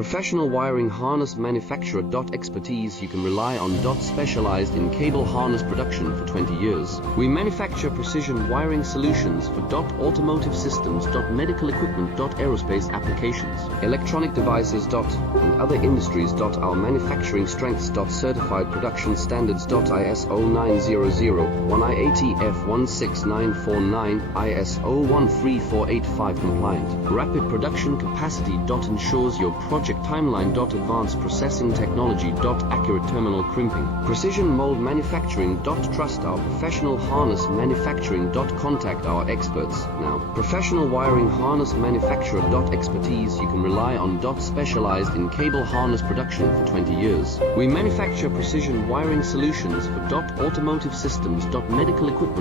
Professional wiring harness manufacturer. Expertise you can rely on. Specialized in cable harness production for 20 years. We manufacture precision wiring solutions for automotive systems. Medical equipment. Aerospace applications. Electronic devices. And other industries. Our manufacturing strengths. Certified production standards. ISO 9001 IATF 16949 ISO 13485 compliant. Rapid production capacity. Ensures your project timeline. Advanced processing technology. Accurate terminal crimping. Precision mold manufacturing. Trust our professional harness manufacturing. Contact our experts now. Professional wiring harness manufacturer. Expertise you can rely on. Specialized in cable harness production for 20 years. We manufacture precision wiring solutions for automotive systems. Medical equipment.